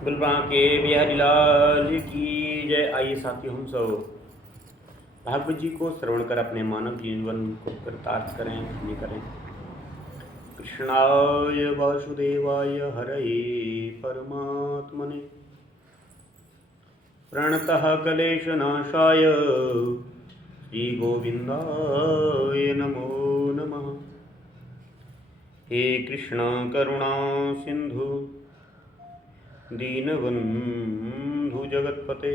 गुलबां के बिहारी लाल की जय। आइए साथियों, हम सब भागवत जी को श्रवण कर अपने मानव जीवन को कृतार्थ करें, धन्य करें। कृष्णाय वासुदेवाय हरये परमात्मने प्रणतः क्लेशनाशाय श्रीगोविन्दाय नमो नमः। हे कृष्ण करुणा सिंधु दीनबन्धु जगत्पते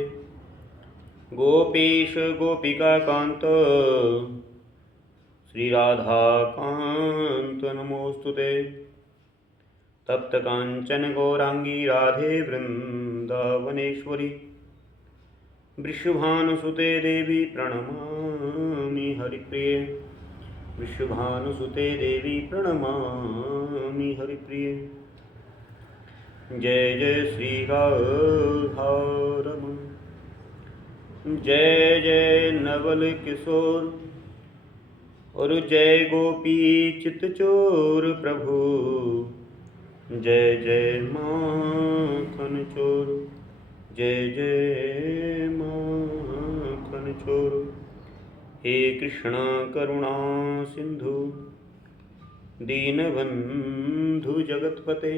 गोपेश गोपिकाकान्त श्रीराधाकान्त नमोस्तुते। तप्तकाञ्चन गौरांगी राधे वृन्दावनेश्वरी वृषभानुसुते देवी प्रणमामि हरिप्रिये। वृषभानुसुते देवी प्रणमामि हरिप्रिये। जय जय श्री राधारमण, जय जय नवल किशोर और जय गोपी चित्तचोर प्रभु। जय जय माखन चोर, जय जय माखन चोर। हे कृष्ण करुणा सिंधु दीनबन्धु जगत्पते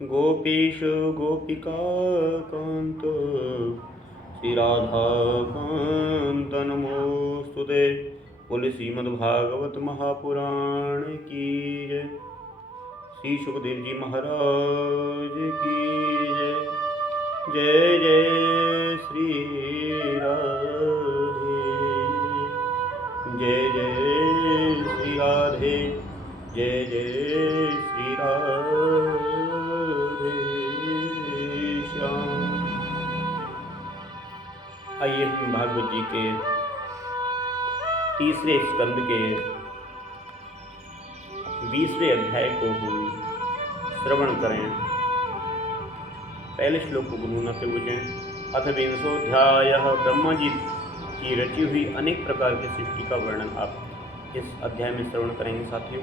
गोपीश गोपिकाकान्त श्रीराधाकान्त नमोस्तुते। बोले श्रीमद्भागवत महापुराण की जय। श्री सुखदेव जी महाराज की जय। जय जय श्री राधे, जय जय श्री राधे, जय जय श्री राधे श्याम। आइए हम भागवत जी के तीसरे स्कंद के 20वें अध्याय को हम श्रवण करें। पहले श्लोक को गुनगुनाते हुए अथ विंशोऽध्यायः। ब्रह्मा जी की रची हुई अनेक प्रकार की सृष्टि का वर्णन आप इस अध्याय में श्रवण करेंगे साथियों।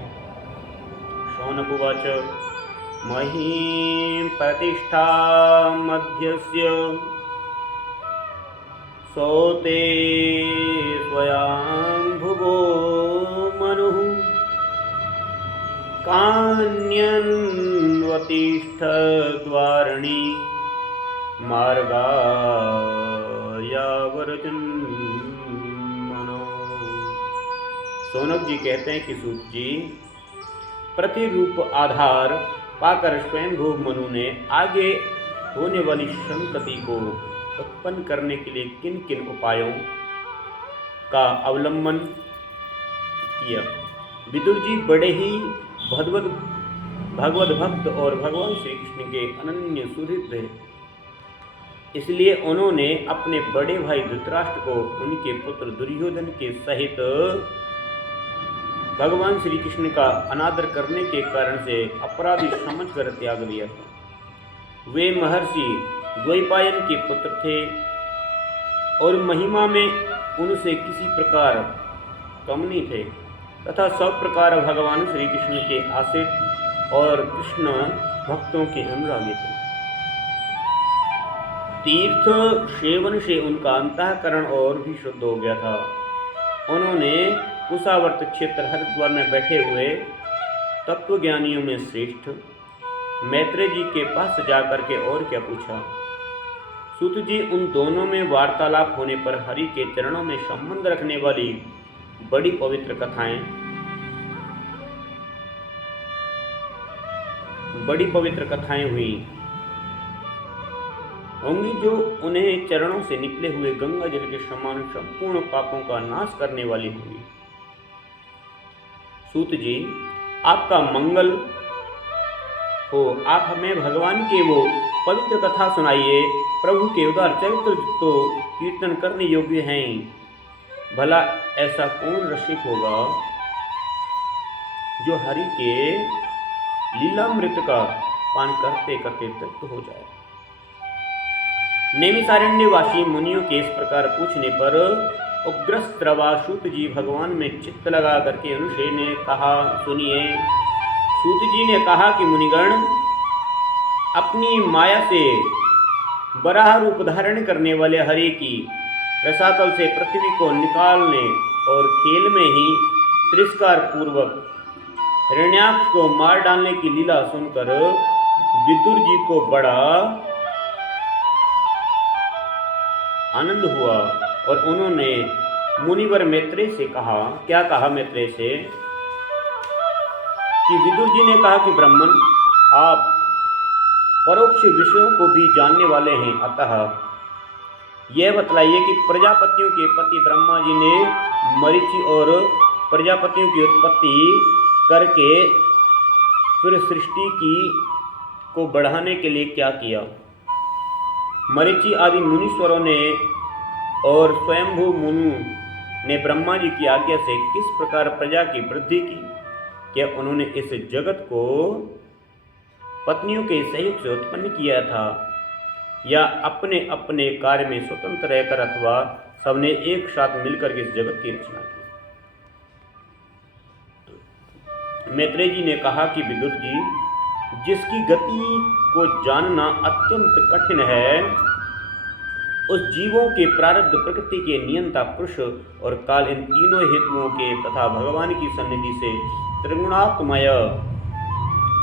शौनक उवाच महीं प्रतिष्ठा मध्यस्य सौते स्वयंभुवो मनुः कान्यन्वतिष्ठद्वारिणी मार्गायावर्जन्मनो। शौनक जी कहते हैं कि सूत जी, प्रतिरूप आधार पाकर स्वयंभू मनु ने आगे होने वाली संतति को उत्पन्न करने के लिए किन किन उपायों का अवलंबन किया। विदुर जी बड़े ही भगवत भक्त और भगवान श्री कृष्ण के अनन्य सुहृद थे, इसलिए उन्होंने अपने बड़े भाई धृतराष्ट्र को उनके पुत्र दुर्योधन के सहित भगवान श्री कृष्ण का अनादर करने के कारण से अपराधी समझकर त्याग दिया था। वे महर्षि द्वैपायन के पुत्र थे और महिमा में उनसे किसी प्रकार कम नहीं थे तथा सब प्रकार भगवान श्री कृष्ण के आश्रित और कृष्ण भक्तों के अनुरागी थे। तीर्थ सेवन से उनका अंतःकरण और भी शुद्ध हो गया था। उन्होंने कुशावर्त क्षेत्र हरिद्वार में बैठे हुए तत्वज्ञानियों में श्रेष्ठ मैत्रेय जी के पास जाकर के और क्या पूछा। सूत जी, उन दोनों में वार्तालाप होने पर हरि के चरणों में संबंध रखने वाली बड़ी पवित्र कथाएं हुई होंगी, जो उन्हें चरणों से निकले हुए गंगा जल के समान संपूर्ण पापों का नाश करने वाली होंगी। सूत जी, आपका मंगल हो। आप हमें भगवान के वो पवित्र कथा सुनाइए। प्रभु के उदार चरित्र तो कीर्तन करने योग्य हैं। भला ऐसा कौन रसिक होगा जो हरि के लीलामृत का पान करते करते तृप्त हो जाए। नैमिषारण्यवासी मुनियों के इस प्रकार पूछने पर उग्रस्त्रवा सूत जी भगवान में चित्त लगा करके उनसे ने कहा, सुनिए। सूत जी ने कहा कि मुनिगण, अपनी माया से बराह रूप धारण करने वाले हरि की रसातल से पृथ्वी को निकालने और खेल में ही तिरस्कार पूर्वक हिरण्याक्ष को मार डालने की लीला सुनकर विदुर जी को बड़ा आनंद हुआ और उन्होंने मुनिवर मैत्रेय से कहा, क्या कहा मैत्रेय से कि विदुर जी ने कहा कि ब्राह्मण, आप परोक्ष विषयों को भी जानने वाले हैं, अतः यह बतलाइए कि प्रजापतियों के पति ब्रह्मा जी ने मरीचि और प्रजापतियों की उत्पत्ति करके फिर सृष्टि की को बढ़ाने के लिए क्या किया। मरीचि आदि मुनीश्वरों ने और स्वयंभू मुनु ने ब्रह्मा जी की आज्ञा से किस प्रकार प्रजा की वृद्धि की। क्या उन्होंने इस जगत को पत्नियों के सहयोग से उत्पन्न किया था या अपने अपने कार्य में स्वतंत्र रहकर अथवा सबने एक साथ मिलकर इस जगत की रचना की। मैत्रेय जी ने कहा कि विदुर जी, जिसकी गति को जानना अत्यंत कठिन है, उस जीवों के प्रारब्ध, प्रकृति के नियंता पुरुष और काल, इन तीनों हेतुओं के तथा भगवान की सन्निधि से त्रिगुणात्मय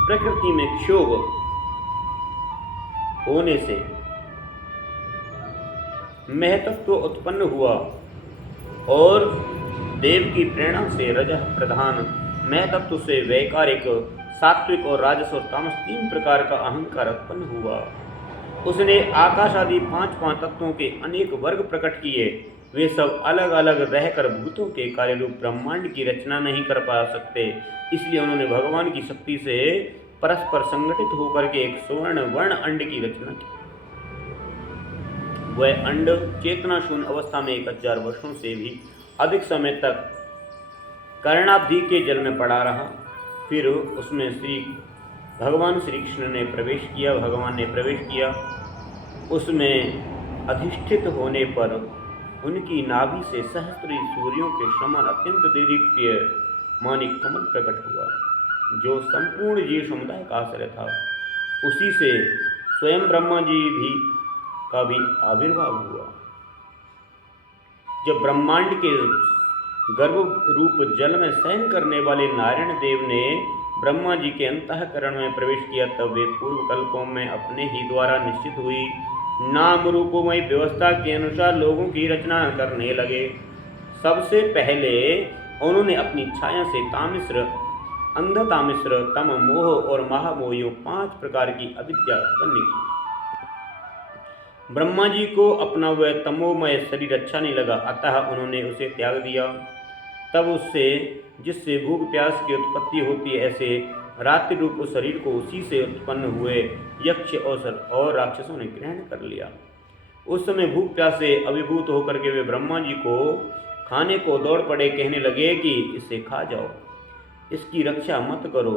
प्रकृति में क्षोभ होने से महतत्व उत्पन्न हुआ और देव की प्रेरणा से रजः प्रधान महतत्व से वैकारिक, सात्विक और राजस और तामस 3 प्रकार का अहंकार उत्पन्न हुआ। उसने आकाश आदि 5 तत्वों के अनेक वर्ग प्रकट किए। वे सब अलग अलग रहकर भूतों के कार्य रूप ब्रह्मांड की रचना नहीं कर पा सकते, इसलिए उन्होंने भगवान की शक्ति से परस्पर संगठित होकर के एक स्वर्ण वर्ण अंड की रचना की। वह अंड चेतना शून्य अवस्था में 1000 वर्षों से भी अधिक समय तक कर्णाब्धि के जल में पड़ा रहा। फिर उसमें भगवान श्री कृष्ण ने प्रवेश किया। भगवान ने प्रवेश किया, उसमें अधिष्ठित होने पर उनकी नाभि से सहस्त्र सूर्यों के समान अत्यंत देदीप्य मानिक कमल प्रकट हुआ, जो संपूर्ण जीव समुदाय का आश्रय था। उसी से स्वयं ब्रह्मा जी का भी आविर्भाव हुआ। जब ब्रह्मांड के गर्भ रूप जल में शयन करने वाले नारायण देव ने ब्रह्मा जी के अंतःकरण में प्रवेश किया, तब वे पूर्व कल्पों में अपने ही द्वारा निश्चित हुई नाम रूपोमय व्यवस्था के अनुसार लोगों की रचना करने लगे। सबसे पहले उन्होंने अपनी छाया से तामिश्र, अंधतामिश्र, तम, मोह और महामोह 5 प्रकार की अविद्या उत्पन्न की। ब्रह्मा जी को अपना वह तमोमय शरीर अच्छा नहीं लगा, अतः उन्होंने उसे त्याग दिया। तब उससे, जिससे भूख प्यास की उत्पत्ति होती है, ऐसे रात्रि रूप उस शरीर को उसी से उत्पन्न हुए यक्ष और राक्षसों ने ग्रहण कर लिया। उस समय भूख प्यास से अभिभूत होकर के वे ब्रह्मा जी को खाने को दौड़ पड़े, कहने लगे कि इसे खा जाओ, इसकी रक्षा मत करो,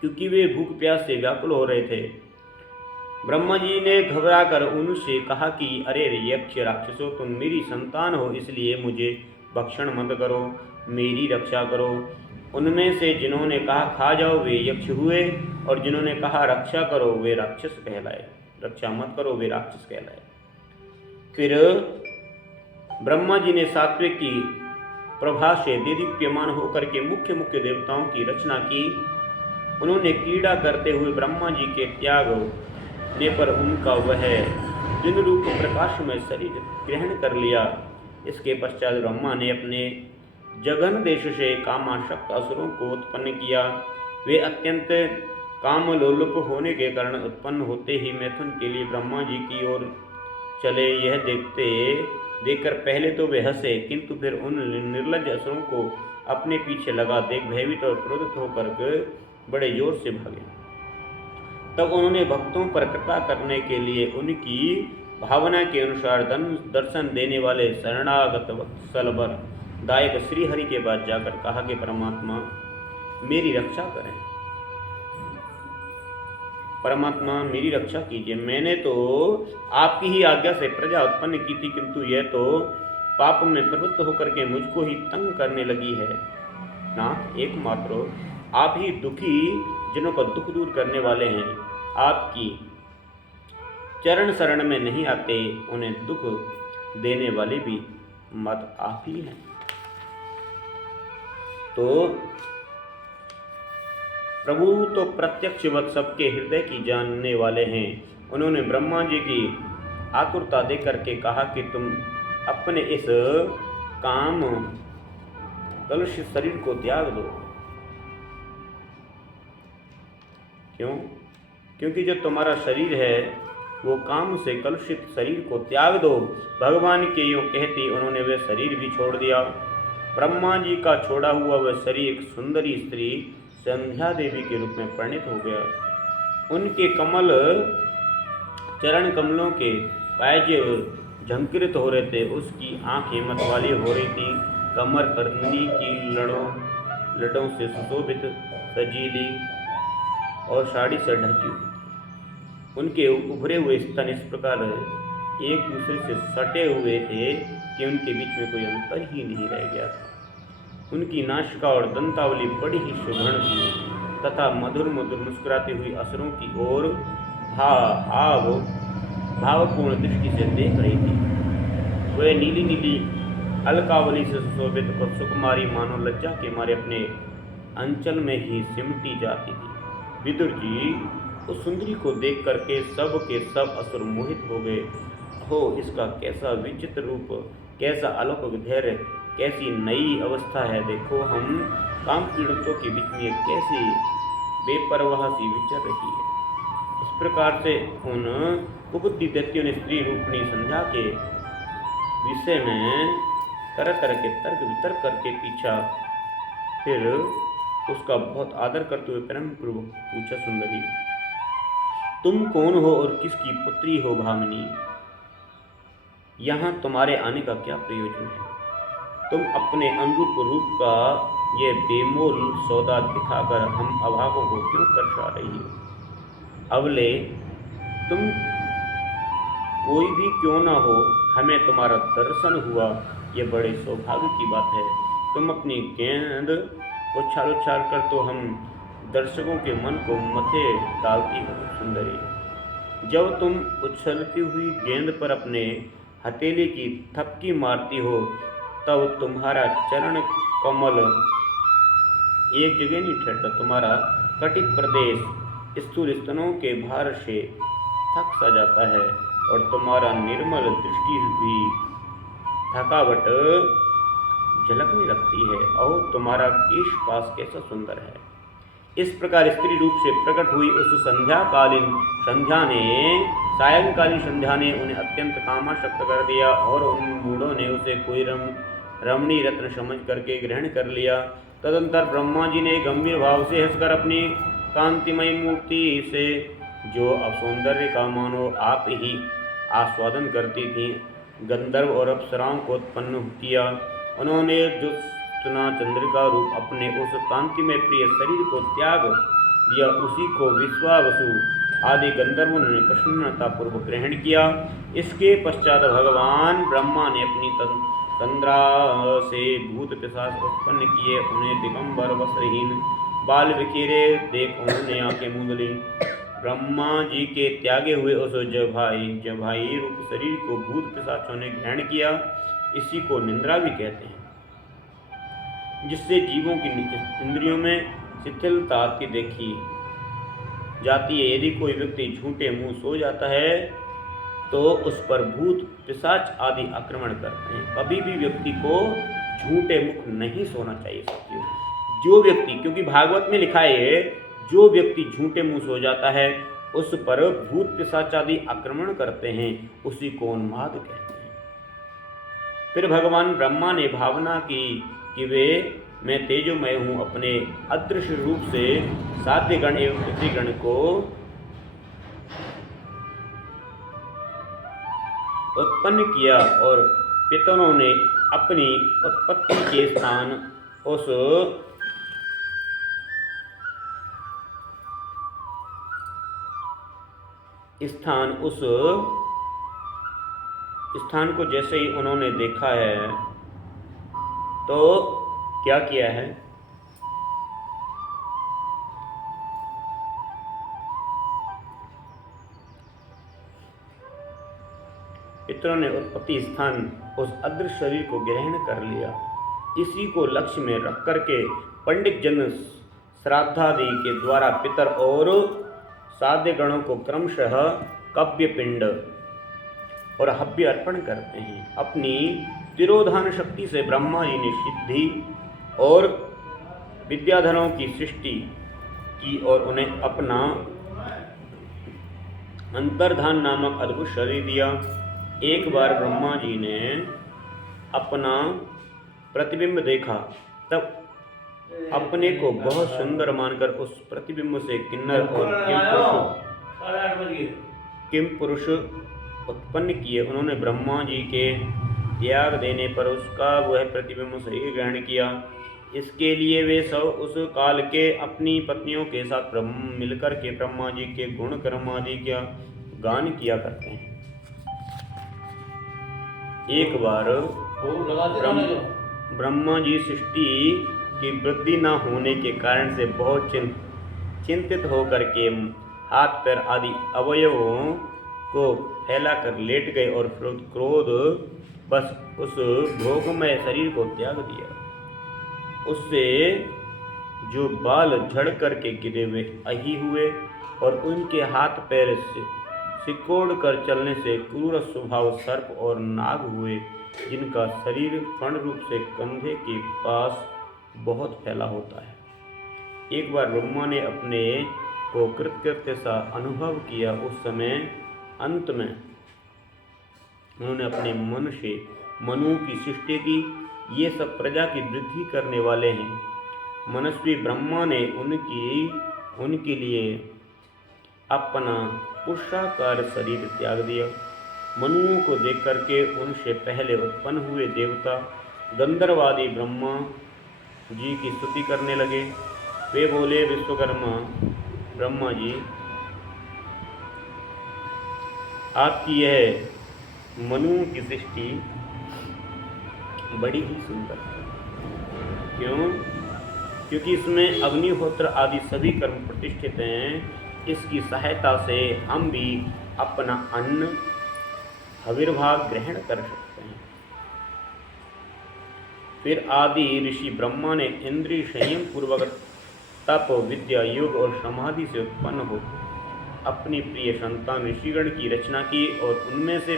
क्योंकि वे भूख प्यास से व्याकुल हो रहे थे। ब्रह्मा जी ने घबरा कर उनसे कहा कि अरे यक्ष राक्षसों, तुम मेरी संतान हो, इसलिए मुझे भक्षण मत करो, मेरी रक्षा करो। उनमें से जिन्होंने कहा खा जाओ वे यक्ष हुए, और जिन्होंने कहा रक्षा करो वे राक्षस कहलाए, रक्षा मत करो वे राक्षस कहलाए। फिर ब्रह्मा जी ने सात्विक की प्रभा से देदीप्यमान होकर के मुख्य मुख्य देवताओं की रचना की। उन्होंने क्रीड़ा करते हुए ब्रह्मा जी के त्याग ने पर उनका वह दिन रूप प्रकाश में शरीर ग्रहण कर लिया। इसके पश्चात ब्रह्मा ने अपने जघन देश से कामाशक्त असुरों को उत्पन्न किया। वे अत्यंत कामलोलुप होने के कारण उत्पन्न होते ही मैथुन के लिए ब्रह्मा जी की ओर चले। यह देखकर पहले तो वे हंसे, किंतु फिर उन निर्लज्ज असुरों को अपने पीछे लगा देख भयभीत और क्रोधित होकर के बड़े जोर से भागे। तब उन्होंने भक्तों पर कृपा करने के लिए उनकी भावना के अनुसार दर्शन देने वाले शरणागत वत्सलवर दायक श्री हरि के पास जाकर कहा कि परमात्मा मेरी रक्षा करें, परमात्मा मेरी रक्षा कीजिए। मैंने तो आपकी ही आज्ञा से प्रजा उत्पन्न की थी, किंतु यह तो पाप में प्रवृत्त होकर के मुझको ही तंग करने लगी है। नाथ, एकमात्र आप ही दुखी जनों का दुख दूर करने वाले हैं। आपकी चरण शरण में नहीं आते, उन्हें दुख देने वाले भी मत आप ही हैं। तो प्रभु तो प्रत्यक्षवत सबके हृदय की जानने वाले हैं। उन्होंने ब्रह्मा जी की आतुरता देख करके कहा कि तुम अपने इस काम कलुषित शरीर को त्याग दो। क्यों? क्योंकि जो तुम्हारा शरीर है वो काम से कलुषित शरीर को त्याग दो। भगवान के यूं कहती उन्होंने वह शरीर भी छोड़ दिया। ब्रह्मा जी का छोड़ा हुआ वह शरीर एक सुंदरी स्त्री संध्या देवी के रूप में परिणित हो गया। उनके कमल चरण कमलों के पायजे झंकृत हो रहे थे। उसकी आंखें मत वाली हो रही थी। कमर करनी की लड़ों से सुशोभित सजीली और साड़ी से ढकी हुई थी। उनके उभरे हुए स्तन इस प्रकार एक दूसरे से सटे हुए थे कि उनके बीच में कोई अंतर ही नहीं रह गया था। उनकी नासिका और दंतावली बड़ी ही सुघड़ थी तथा मधुर मधुर मुस्कुराती हुई असुरों की ओर भावपूर्ण दृष्टि से देख रही थी। वह नीली नीली अलकावली से सुशोभित और सुकुमारी मानो लज्जा के मारे अपने अंचल में ही सिमटी जाती थी। विदुर जी उस सुंदरी को देख करके सब के सब असुर मोहित हो गए। हो, इसका कैसा विचित्र रूप, कैसा अलौकिक धैर्य, कैसी नई अवस्था है। देखो, हम काम पीड़ितों के बीच में कैसी बेपरवाह सी विचर रही है। इस प्रकार से उन कुबुद्धि दैत्यों ने स्त्री रूपणी संध्या के विषय में तरह तरह के तर्क वितर्क करके पीछा। फिर उसका बहुत आदर करते हुए प्रेम पूर्वक पूछा, सुंदरी तुम कौन हो और किसकी पुत्री हो भामिनी? यहाँ तुम्हारे आने का क्या प्रयोजन है? तुम अपने अनुरूप रूप का ये बेमोल सौदा दिखाकर हम अभागों को क्यों तरसा रही हो? अवले, तुम कोई भी क्यों ना हो, हमें तुम्हारा दर्शन हुआ ये बड़े सौभाग्य की बात है। तुम अपनी गेंद उछाल उछाल कर तो हम दर्शकों के मन को मथे डालती हो। सुंदरी, जब तुम उछलती हुई गेंद पर अपने हथेली की थपकी मारती हो तब तुम्हारा चरण कमल एक जगह नहीं ठहरता। तुम्हारा कटित प्रदेश स्थूल स्तनों के भार से थक सा जाता है और तुम्हारा निर्मल दृष्टि भी थकावट झलकने लगती है। और तुम्हारा केश पास कैसा सुंदर है। इस प्रकार स्त्री रूप से प्रकट हुई उस सायंकालीन संध्या ने उन्हें अत्यंत कामासक्त कर दिया और उन मूढ़ों ने उसे कोई रमणी रत्न समझ करके ग्रहण कर लिया। तदंतर ब्रह्मा जी ने गंभीर भाव से हंसकर अपनी कांतिमय मूर्ति से, जो अब सौंदर्य का मानो आप ही आस्वादन करती थी, गंधर्व और अप्सराओं को उत्पन्न किया। उन्होंने जो चंद्रिका रूप अपने उस कांति में प्रिय शरीर को त्याग दिया, उसी को विश्वावसु आदि गंधर्वों ने प्रसन्नतापूर्वक ग्रहण किया। इसके पश्चात भगवान ब्रह्मा ने अपनी तंद्रा से भूत पिशाच उत्पन्न किए। उन्हें दिगंबर वस्त्रहीन बाल बिखेरे देख उन्होंने आंखें मूंद ली। ब्रह्मा जी के त्यागे हुए उस जभाई रूप शरीर को भूत पिशाचों ने ग्रहण किया। इसी को निंद्रा भी कहते हैं, जिससे जीवों की इंद्रियों में शिथिलता आती देखी जाती है। यदि कोई व्यक्ति झूठे मुंह सो जाता है तो उस पर भूत पिशाच आदि आक्रमण करते हैं। कभी भी व्यक्ति को झूठे मुख नहीं सोना चाहिए साथियों। जो व्यक्ति, क्योंकि भागवत में लिखा है, जो व्यक्ति झूठे मुंह सो जाता है उस पर भूत पिशाच आदि आक्रमण करते हैं, उसी को उन्माद कहते हैं। फिर भगवान ब्रह्मा ने भावना की कि वे मैं तेजोमय हूँ, अपने अदृश्य रूप से साध्य गण एवं पितृगण को उत्पन्न किया और पितरों ने अपनी उत्पत्ति के उस स्थान को जैसे ही उन्होंने देखा है तो क्या किया है, पितरों ने उत्पत्ति स्थान उस अदृश्य शरीर को ग्रहण कर लिया। इसी को लक्ष्य में रख करके पंडित जन श्राद्धादि के द्वारा पितर और साध्य गणों को क्रमशः कव्य पिंड और हव्य अर्पण करते हैं। अपनी तिरोधान शक्ति से ब्रह्मा जी ने सिद्धि और विद्याधरों की सृष्टि की और उन्हें अपना अंतर्धान नामक अद्भुत शरीर दिया। एक बार ब्रह्मा जी ने अपना प्रतिबिंब देखा, तब अपने को बहुत सुंदर मानकर उस प्रतिबिंब से किन्नर और किम पुरुष उत्पन्न किए। उन्होंने ब्रह्मा जी के त्याग देने पर उसका वह प्रतिबिंब शरीर ग्रहण किया। इसके लिए वे सब उस काल के अपनी पत्नियों के साथ मिलकर के ब्रह्मा जी के गुण कर्म आदि का गान किया करते हैं। एक बार ब्रह्मा जी सृष्टि की वृद्धि न होने के कारण से बहुत चिंतित होकर के हाथ पैर आदि अवयवों को फैलाकर लेट गए और क्रोध बस उस भोगमय शरीर को त्याग दिया। उससे जो बाल झड़ करके गिरे हुए अही हुए और उनके हाथ पैर से सिकोड़ कर चलने से क्रूर स्वभाव सर्प और नाग हुए, जिनका शरीर फण रूप से कंधे के पास बहुत फैला होता है। एक बार ब्रह्मा ने अपने को कृतकृत्य सा अनुभव किया। उस समय अंत में उन्होंने अपने मन से मनु की सृष्टि की। ये सब प्रजा की वृद्धि करने वाले हैं। मनस्वी ब्रह्मा ने उनके लिए अपना पुरुषाकार शरीर त्याग दिया। मनुओं को देख करके उनसे पहले उत्पन्न हुए देवता गंधर्वादी ब्रह्मा जी की स्तुति करने लगे। वे बोले, विश्वकर्मा ब्रह्मा जी, आपकी यह मनुओं की सृष्टि बड़ी ही सुंदर है। क्यों? क्योंकि इसमें अग्निहोत्र आदि सभी कर्म प्रतिष्ठित हैं। इसकी सहायता से हम भी अपना अन्न हविर्भाग ग्रहण कर सकते हैं। फिर आदि ऋषि ब्रह्मा ने इंद्रिय संयम पूर्वक तप विद्या योग और समाधि से उत्पन्न हो अपनी प्रिय संतान ऋषिगण की रचना की और उनमें से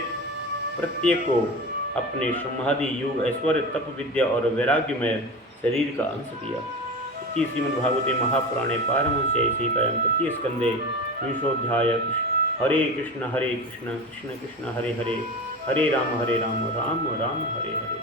प्रत्येक को अपने समाधि योग ऐश्वर्य तप विद्या और वैराग्य में शरीर का अंश दिया। श्रीमद्भागवते महापुराणे पारमहंस्यां सीतायां तृतीय स्कंदे विंशोऽध्याय। हरे कृष्ण कृष्ण कृष्ण हरे हरे, हरे राम राम राम हरे हरे।